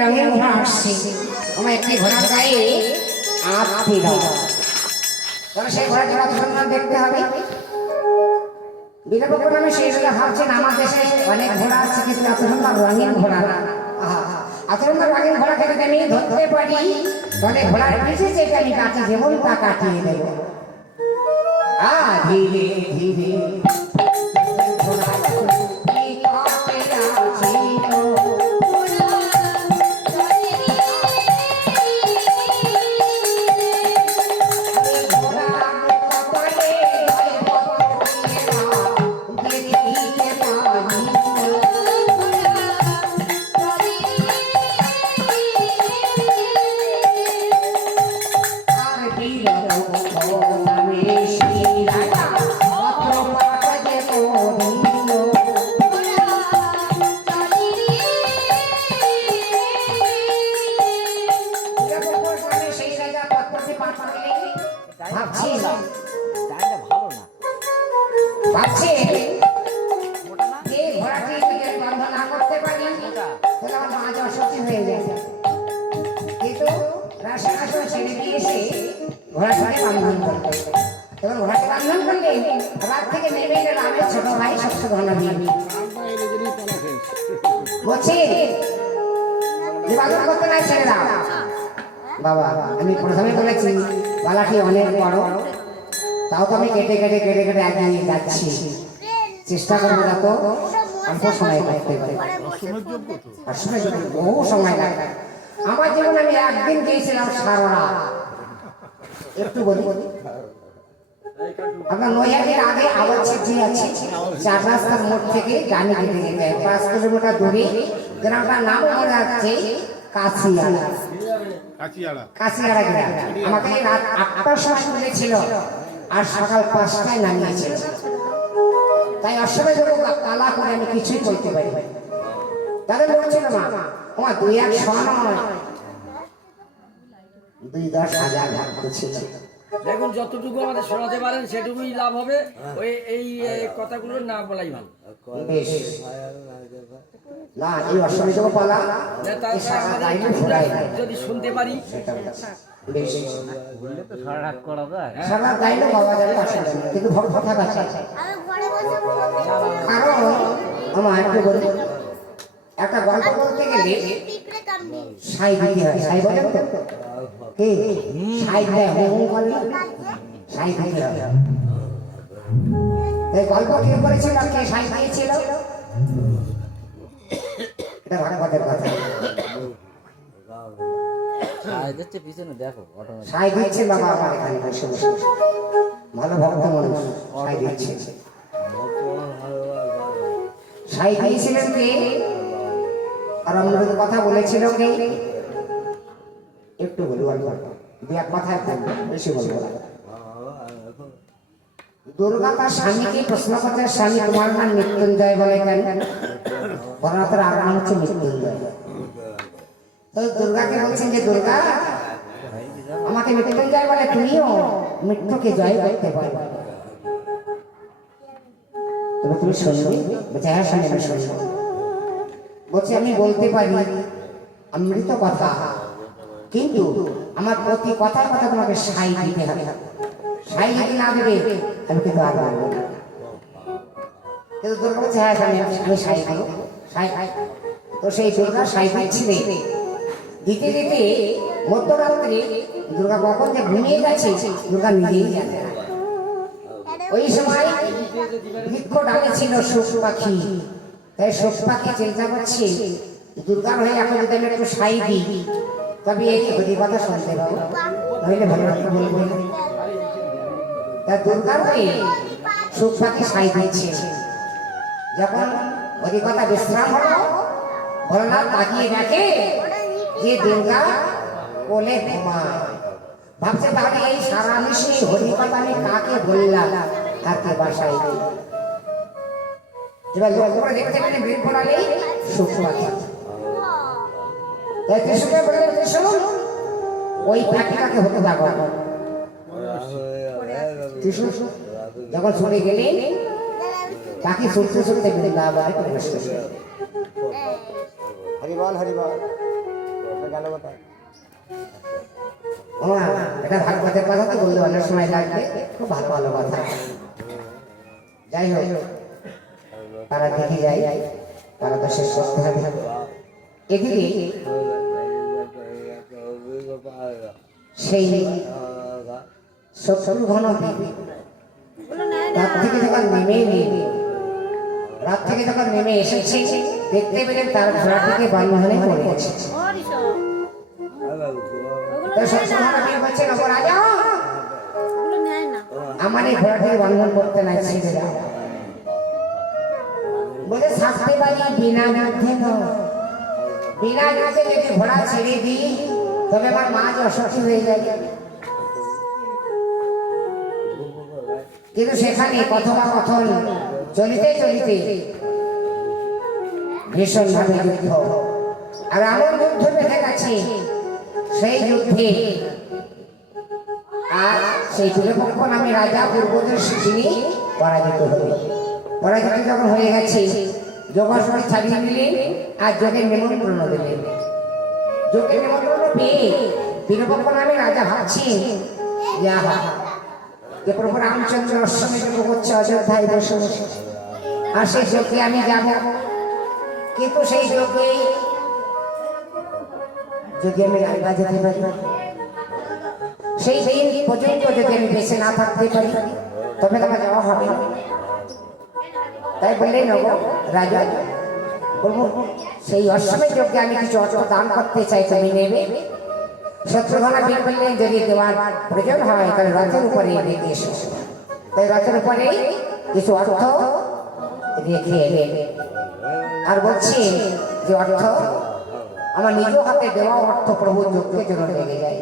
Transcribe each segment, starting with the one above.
রঙের ঘোড়া আসছে আমার একটি ঘোড়ার গায়ে আটটি রঙ তবে সেই ঘোড়া জোড়া সুন্দর দেখতে হবে। বিকল্প নামে সেই জন্য ভাবছেন আমার দেশে অনেক ঘোড়া আছে কিন্তু এত রঙিন ঘোড়া না। আহা, রঙিন ঘোড়াকে যদি আমি ধরতে পারি তাহলে ঘোড়ার পিছিয়ে যেটা আমি কাটি যেমন তা কাটিয়ে দেব। আ ধীরে ধীরে। বাবা, আমি প্রথমে বলেছি বালাটি অনেক বড় তাও তো আমি কেটে কেটে কেটে কেটে এগিয়ে যাচ্ছি। চেষ্টা করব না তো অল্প সময় করতে পারি। বহু সময় লাগে। আমার জীবন আমি একদিন গিয়েছিলাম সারা একটু বলি। আপনার নৈহাটির আগে আবার চিঠি আছে। চার রাস্তার মোড় থেকে যেতে হয় পাঁচ কিলোমিটার দূরে। গ্রামটার নাম মনে যাচ্ছে কাছিয়ালা আর সকাল পাঁচটায় নামিয়েছিল তাই অসময় ধরে কালা করে আমি কিছুই করতে পারি দুই এক দুই দশ হাজার ছিল দেখুন যতটুকু আমাদের শোনাতে পারেন সেটুকুই লাভ হবে। ওই এই কথাগুলো না বলাই ভালো। না এই পালা। যদি শুনতে পারি। সারা পাওয়া যাবে কিন্তু আমার একটা গল্প বলতে গেলে সাই দিতে হয় সাই বলে তো কে? সাই দেয় হুম? সাই দিতে হয়। এই গল্প কে করেছিল? কে সাই দিয়েছিল? এটা ভাগবতের কথা। সাহায্য হচ্ছে পিছনে দেখো সাই দিচ্ছে বাবা আমার এখানে বসে বসে। ভালো ভক্ত মানুষ সাই দিচ্ছে সাই দিয়েছিলেন কে? আর অন্যদের কথা বলেছিল কে? একটু বলি অল্প দু এক কথায় থাকবে বেশি বলব। দুর্গা তার স্বামীকে প্রশ্ন করতে, স্বামী, তোমার নাম মৃত্যুঞ্জয় বলে কেন? ভরনাথের আর নাম হচ্ছে মৃত্যুঞ্জয়। তো দুর্গাকে বলছেন যে, দুর্গা, আমাকে মৃত্যুঞ্জয় বলে তুমিও মৃত্যুকে জয় করতে পারবে তবে তুমি শুনবে? হ্যাঁ শুনে আমি শুনব বলছে, আমি বলতে পারি, অমৃত কথা। কিন্তু আমার প্রতি কথায় কথা তোমাকে সাই দিতে হবে। সাই যদি না দেবে, আমি কিন্তু আর মানবো না। কিন্তু দুর্গা বলছে হ্যাঁ আমি আমি সাই দেবো। সাই, তো সেই দুর্গা সাই দিচ্ছিলে। দিতে দিতে মধ্যরাত্রে দুর্গা কখন যে ঘুমিয়ে গেছে, দুর্গা নিজেই জানে ওই সময় বৃক্ষ ডালে ছিল শোক পাখি। তাই শোক পাখি চিন্তা করছে দুর্গার হয়ে এখন যদি আমি একটু সাই দিই, তবে এই হরি কথা শুনতে পাবো। নইলে ভালো বলব। তা দুর্গার হয়ে শোক পাখি সাই দিচ্ছে যখন হরি কথা বিশ্রাম হলো ভোলানাথ তাকিয়ে দেখে যে দুর্গা কোলে ঘুমায়। ভাবছে তাহলে এই সারা মিশে হরি কথা আমি কাকে বললাম কাকে বাসায় এবার লক্ষ্য করে দেখতে পেলে বীর সুখ পাখি তাই কৃষ্ণকে বলে কৃষ্ণ ওই পাখিটাকে হতে দেখো কৃষ্ণ যখন চলে গেলে পাখি ছুটতে ছুটতে বৃন্দাবনে প্রবেশ করবে হরিবল হরিবল গেল কোথায়? এটা ভাগবতের কথা তো বললে অনেক সময় লাগবে খুব ভালো ভালো কথা। যাই হোক তারা দেখে যাই তারা তো শেষ করতে হবে এদিকে সেই শত্রু ঘন রাত থেকে যখন নেমে রাত থেকে যখন নেমে এসেছে, দেখতে পেলেন তার ঘোড়াটিকে বন্ধনে পড়ে গেছে আমার এই ঘোড়াটির বন্ধন করতে নাই, ছিঁড়ে বলে থাকতে পারি বিনা যুদ্ধে নয় বিনা যুদ্ধে যদি ঘোড়া ছেড়ে দিই, তবে আমার মা যে অসুখী হয়ে যায়। কিন্তু সেখানে কথোপকথন চলিতে চলিতে ভীষণ ভাবে যুদ্ধ। আর এমন যুদ্ধ দেখা গেছে সেই যুদ্ধে আর সেই তুলপক্ষ নামে রাজা পূর্বদের তিনি পরাজিত হলেন পরাজিত যখন হয়ে গেছে যোগাসনে ছাড়িয়ে দিলেন আর যোগের নিমন্ত্রণ দিলেন যোগের নিমন্ত্রণ পেয়ে তিরপক্ষ নামে রাজা ভাবছেন যে আহা যে প্রভু রামচন্দ্র অষ্টমী যোগ করছে অযোধ্যায় বসে বসে আর সেই যোগে আমি যাব। কিন্তু সেই যোগে যদি আমি রাজা যেতে পারি সেই দিন পর্যন্ত যদি আমি বেঁচে না থাকতে পারি তবে আমার যাওয়া হবে না। তাই বললেন রাজা, বলব, সেই অষ্টমের যোগ্যে আমি কিছু অর্থ দান করতে চাই তুমি নেবে। শত্রুঘনা বীর বললেন যদি দেওয়ার প্রয়োজন হয়, তাহলে রথের উপরে রেখে এসো। তাই রথের উপরে কিছু অর্থ রেখে এলে আর বলছি যে অর্থ, আমার নিজ হাতে দেওয়া অর্থ প্রভু যোগ্যের জন্য লেগে যায়।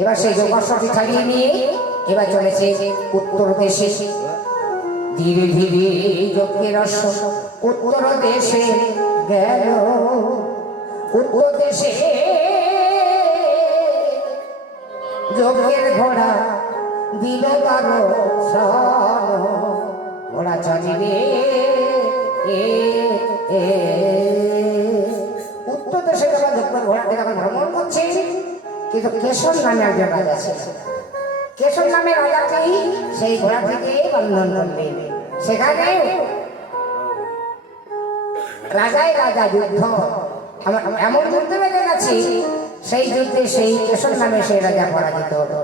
এবার সেই যোগাসনটি ছাড়িয়ে নিয়ে এবার চলেছে উত্তর দেশে। ধীরে ধীরে অশ্ব উত্তর দেশে গেল। উত্তর দেশে যজ্ঞের ঘোড়া দিল তার ঘোড়া চলিবে উত্তর দেশে যখন যজ্ঞের ঘোড়াটি যখন ভ্রমণ করছে। কিন্তু কেশর নামে একজন রাজা ছিল কেশর নামে রাজাকেই সেই ঘোড়াটিকে বন্ধন করলেন। সেখানে রাজাই রাজা যুদ্ধ। এমন যুদ্ধ লেগে গেছে, সেই যুদ্ধে সেই কেশর নামে সেই রাজা পরাজিত। হলো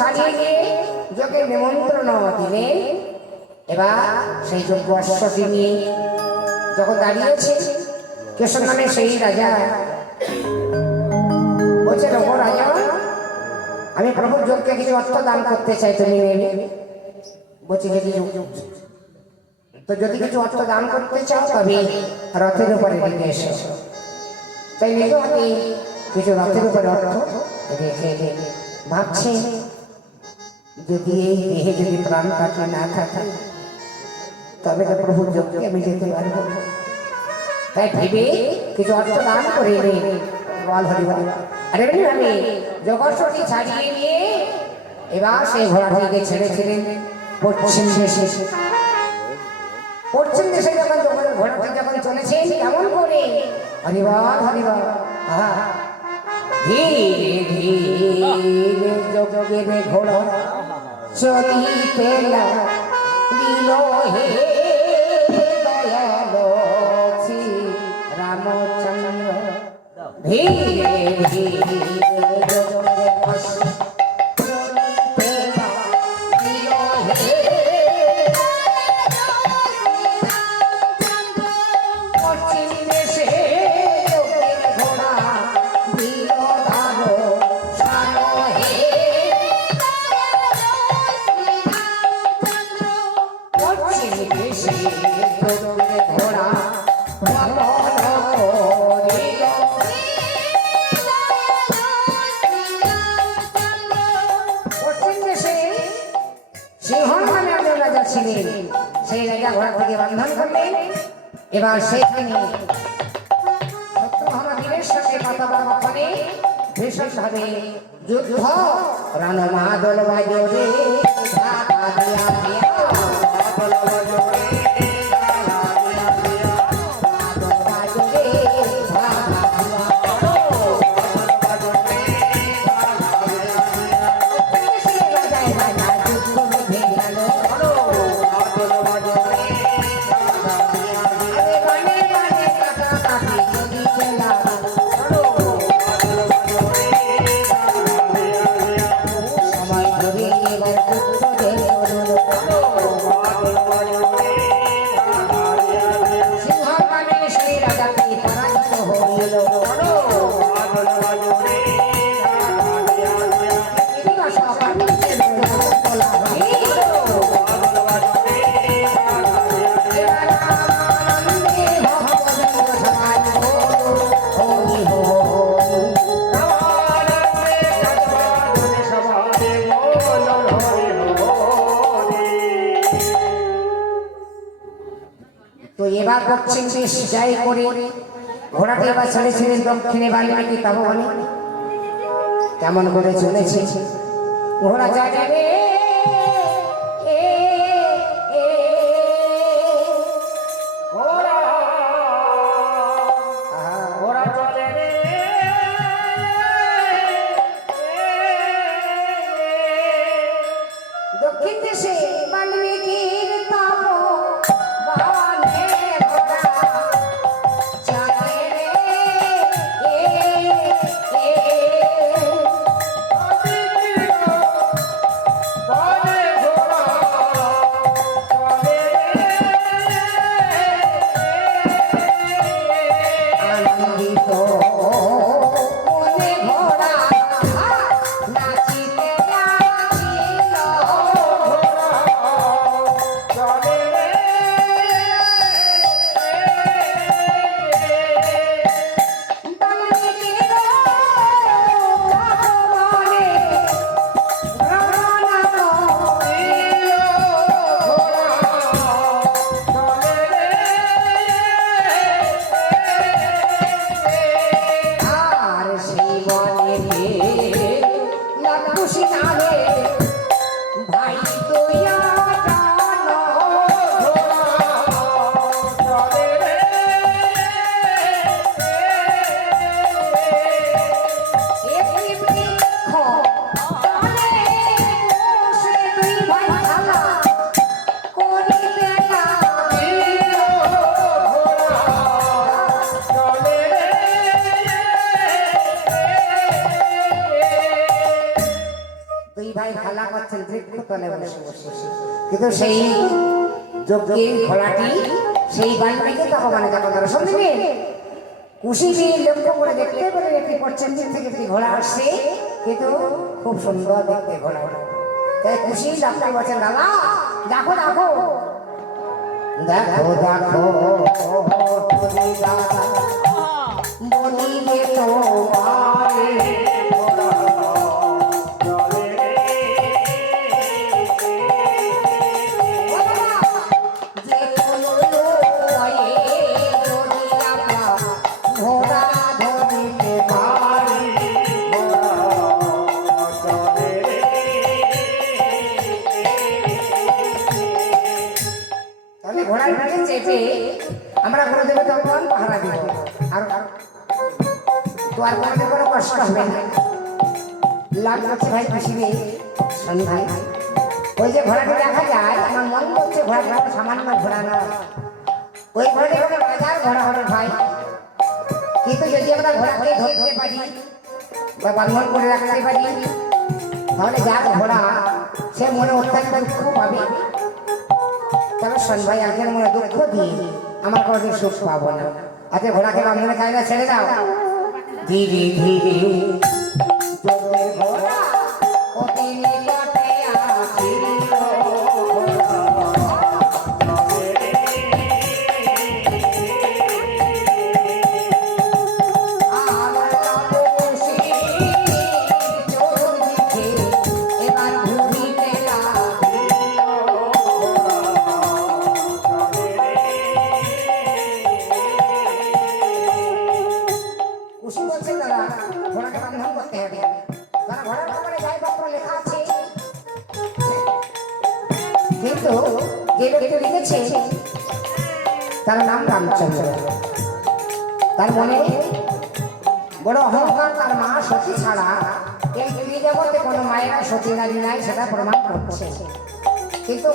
ছাড়িয়ে গিয়ে যোগের নিমন্ত্রণ দিলে, এবার সেই যোগ্য অশ্বটি নিয়ে যখন দাঁড়িয়েছে, কেশর নামে সেই রাজা বলছে রাজা আমি প্রভুর যোগকে কিছু অর্থ দান করতে চাই তুমি। বলছি যদি তো যদি কিছু অর্থ দান করতে চাও, তবে রথের উপরে রেখে এসো। তাই নিজ হাতে কিছু রথের উপরে অর্থ রেখে ভাবছে, যদি এই দেহে যদি প্রাণ থাকে, না থাকে, তবে তো প্রভুর যোগকে আমি যেতে পারব। তাই ভেবে কিছু অর্থ দান করে এলে বল হরি বল আরে এমনি ভাবে ছাড়িয়ে নিয়ে এবার সেই ঘোড়াটিকে ছেড়েছিলেন পশ্চিম দেশে। পশ্চিম দেশে যখন যখন ঘোড়াটি যখন চলেছে কেমন করে? হরিবল হরিবল। আহা। ধীরে ধীরে যজ্ঞের ঘোড়া চলিতে দিল হে দয়ালো শ্রী রামচন্দ্র ধীরে ধীরে দেশ যাই করে। ঘোড়াটি এবার চলেছিলেন দক্ষিণে বাল্মীকি তপবনে কেমন করে চলেছে? ঘোড়া যাবে সেই যজ্ঞের ঘোড়াটি সেই বাল্মীকি ভগবানে যখন দর্শন দিবেন কুশি দিয়ে লক্ষ্য করে দেখতে পেলেন একটি পশ্চিম দিক থেকে একটি ঘোড়া আসছে, কিন্তু খুব সুন্দর দেখতে ঘোড়া। তাই খুশি ডাক্তার বলছেন দাদা, দেখো দেখো। দেখো দেখো দাদা বলিবে তোমারে আর তো আর কোনো কষ্ট হবে না করছে ভাই নেই শনি ওই যে ঘোড়াটি দেখা যায় আমার মন করছে ঘোড়াটা সামান্য ঘোড়া না ওই ঘোড়াটি বাজার ঘোড়া হবে ভাই কিন্তু যদি আমরা ঘোড়াকে ধরতে পারি বা বন্ধন করে রাখতে পারি তাহলে যার ঘোড়া সে মনে অত্যন্ত দুঃখ পাবে তবে শোন ভাই মনে দুঃখ দিয়ে আমার কোনোদিন সুখ পাবো না। আজকে ঘোড়াকে বান্ধবনে না ছেড়ে দাও। ধীরে ধীরে ঘোড়া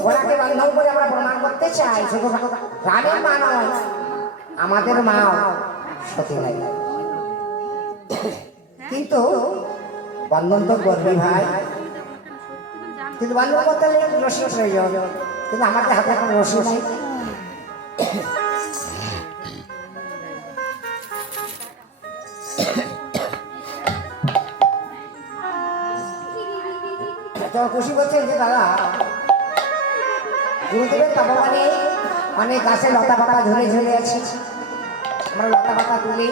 ঘোড়াকে বান্ধব করে আমরা প্রমাণ করতে চাই। রামের মা নয়, আমাদের মা সতী নারী কিন্তু বন্ধন তো করবি ভাই। কিন্তু বন্ধন করতে হলে রসি প্রয়োজন। কিন্তু আমাদের হাতে এখন রসি নাই। খুশি করছেন যে দাদা। গুরুদেবের তপমানে অনেক গাছে লতা পাতা ঝুলে ঝুলে আছে। আমরা লতা পাতা তুলে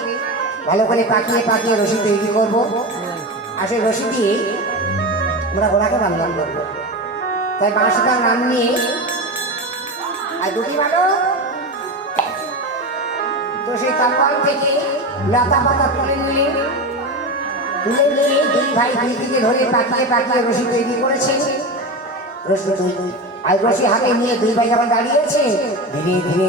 ভালো করে পাকিয়ে পাকিয়ে রশি তৈরি করব। আর সেই রশি দিয়ে আমরা ঘোড়াকে বান্ধন করব। তাই বাঁশটার নাম নিয়ে আর দুটি ভালো সেই তলবাল থেকে লতা পাতা তুলে নিয়ে তুলে নিয়ে দুই ভাই দুই দিকে ধরে পাকিয়ে পাকিয়ে রশি তৈরি করেছে। রশি তৈরি রশি হাতে নিয়ে দুই ভাই যখন দাঁড়িয়েছে ধীরে ধীরে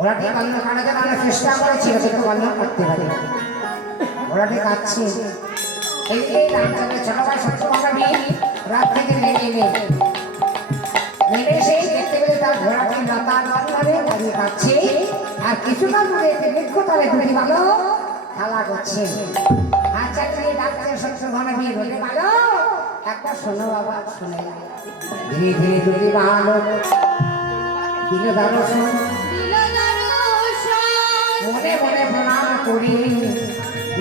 ঘোড়াটি বন্ধন করাতে আমরা চেষ্টা করেছিল কিন্তু বন্ধন করতে পারি। ঘোড়াটি কাঁদছে? এই যে রামচন্দ্রের ছোট ভাই সত্যভাবে রাত থেকে নেমে এলে। নেমে এসে দেখতে পেলে তার ঘোড়াটি লতা বন্ধনে দাঁড়িয়ে কাঁদছে। আর কিছুটা দূরে একটি বৃক্ষতলে দুটি ভালো খেলা করছে। আচ্ছা তুমি ডাক্তার সত্যভাবে বিয়ে বলে ভালো, একবার শোনো বাবা, শুনে। ধীরে ধীরে দুটি ভালো দিল দর্শন মনে করি।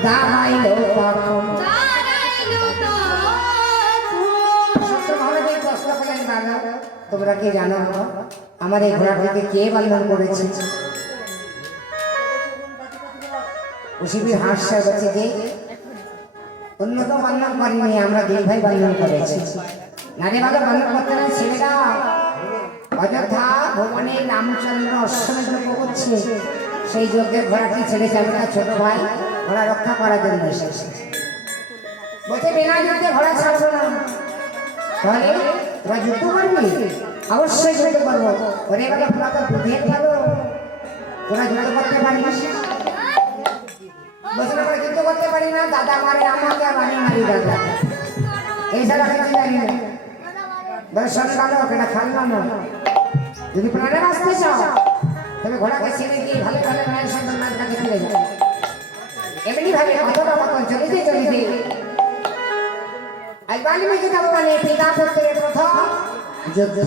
দাঁড়াইল তখন। তোমরা কি জানো? আমার এই ঘোড়াটিকে কে বন্ধন করেছে? শিবির হাসছে বলছে যে অন্য তো বন্ধন করিনি আমরা দুই ভাই বন্ধন করেছি। নারী বাবা বন্ধন করতে না ছেলেরা। অযথা ভুবনে রামচন্দ্র অশ্বমের করছে সেই যজ্ঞের ঘোড়াটি ছেড়ে যাবে না ছোট ভাই? ঘোড়া রক্ষা করার জন্য এসেছে বলছে বিনা যুদ্ধে ঘোড়া ছাড়বো না। তাহলে তোরা যুদ্ধ করবি? অবশ্যই যুদ্ধ করব। ওরে বলে তোরা তো বুঝে পারো তোরা যুদ্ধ করতে পারিস? পারি না। যদি প্রাণে বাঁচতে চাও তবে ঘোড়াকে ছেড়ে দিয়ে ভালো ভালো মায়ের সন্তান মায়ের কাছে ফিরে যাও এমনি ভাবে কতটা মতন চলিতে চলিতে আজ বাল্মীকি যাব মানে পিতা পুত্রের প্রথম যুদ্ধ।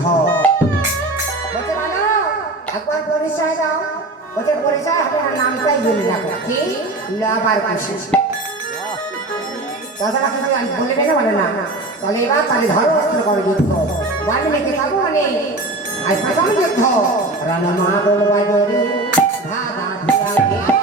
বলতে ভালো একবার পরিচয় দাও। বলতে পরিচয় আর নামটাই বলে রাখো কি? খুশি তাছাড়া কিছু আমি বলে বেড়ে বলে না। তাহলে এবার তাহলে ধরো অস্ত্র করে যুদ্ধ বাল্মীকি যাব মানে আজ প্রথম যুদ্ধ। রণমাদল বাজরে ধারা ধিরাগে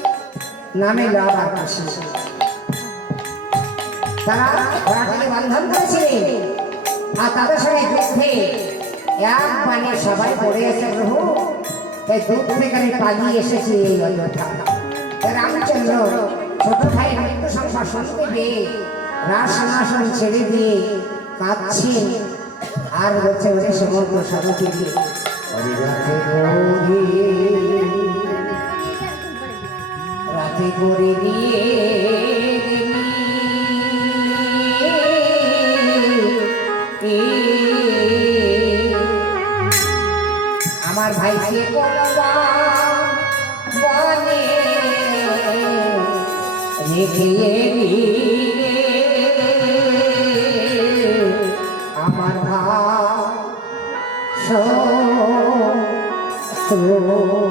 নামে লাভ আর খুশি তারা ঘোড়াটিকে বন্ধন করেছিলেন আর তাদের সঙ্গে যুদ্ধে এক বাণে সবাই পড়ে এসে প্রভু। তাই দূর থেকে পালিয়ে এসেছি এই অযোধ্যা। রামচন্দ্র ছোট ভাই মৃত্যু সংসার শুনতে পেয়ে রাসনাসন ছেড়ে দিয়ে কাঁদছেন। আর বলছে, ওরে সমগ্র সরকে দিয়ে করে দিয়ে আমার ভাইকে রেখে আমার ভাই রাখে